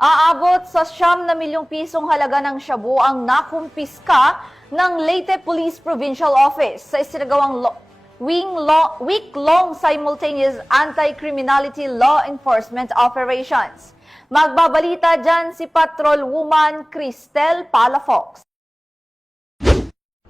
Aabot sa 9 milyong pisong halaga ng shabu ang nakumpiska ng Leyte Police Provincial Office sa isinagawang week-long simultaneous anti-criminality law enforcement operations. Magbabalita dyan si Patrolwoman Cristel Palafox.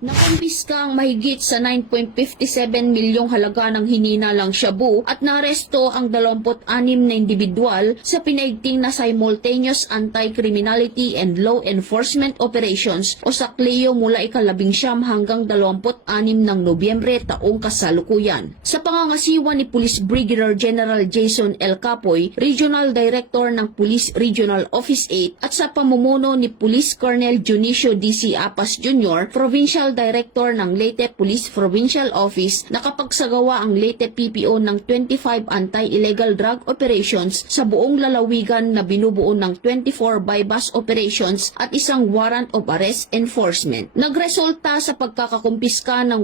Nakumpiska ang mahigit sa 9.57 milyong halaga ng hininalang shabu at naresto ang 26 na individual sa pinaigting na simultaneous anti-criminality and law enforcement operations o SACLEO mula ika-19 hanggang 26 ng Nobyembre taong kasalukuyan. Sa pangangasiwa ni Police Brigadier General Jason L. Capoy, Regional Director ng Police Regional Office 8 at sa pamumuno ni Police Colonel Junicio D.C. Apas Jr., Provincial Director ng Leyte Police Provincial Office, nakapagsagawa ang Leyte PPO ng 25 anti-illegal drug operations sa buong lalawigan na binubuo ng 24 bypass operations at isang warrant of arrest enforcement. Nagresulta sa pagkakakumpiska ng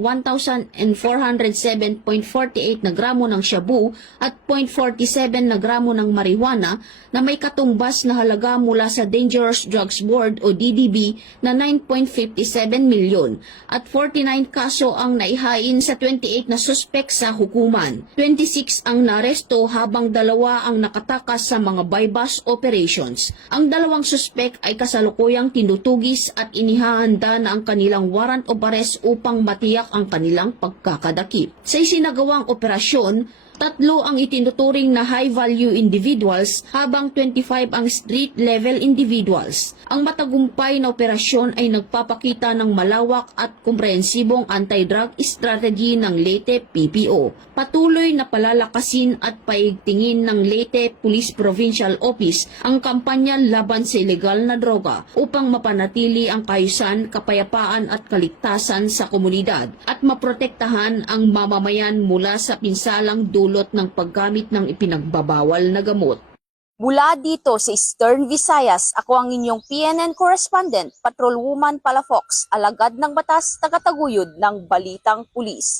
1,407.48 na gramo ng shabu at 0.47 na gramo ng marijuana na may katumbas na halaga mula sa Dangerous Drugs Board o DDB na 9.57 milyon. At 49 kaso ang naihain sa 28 na suspek sa hukuman. 26 ang naresto habang 2 ang nakatakas sa mga bypass operations. Ang 2 suspek ay kasalukuyang tinutugis at inihahanda na ang kanilang warrant of arrest upang matiyak ang kanilang pagkakadakip. Sa isinagawang operasyon, 3 ang itinuturing na high-value individuals habang 25 ang street-level individuals. Ang matagumpay na operasyon ay nagpapakita ng malawak at komprehensibong anti-drug strategy ng Leyte PPO. Patuloy na palalakasin at paigtingin ng Leyte Police Provincial Office ang kampanya laban sa ilegal na droga upang mapanatili ang kaayusan, kapayapaan at kaligtasan sa komunidad at maprotektahan ang mamamayan mula sa pinsalang dulot ng paggamit ng ipinagbabawal na gamot. Mula dito sa Eastern Visayas, ako ang inyong PNN correspondent, Patrolwoman Palafox, alagad ng batas, tagataguyod ng Balitang Pulis.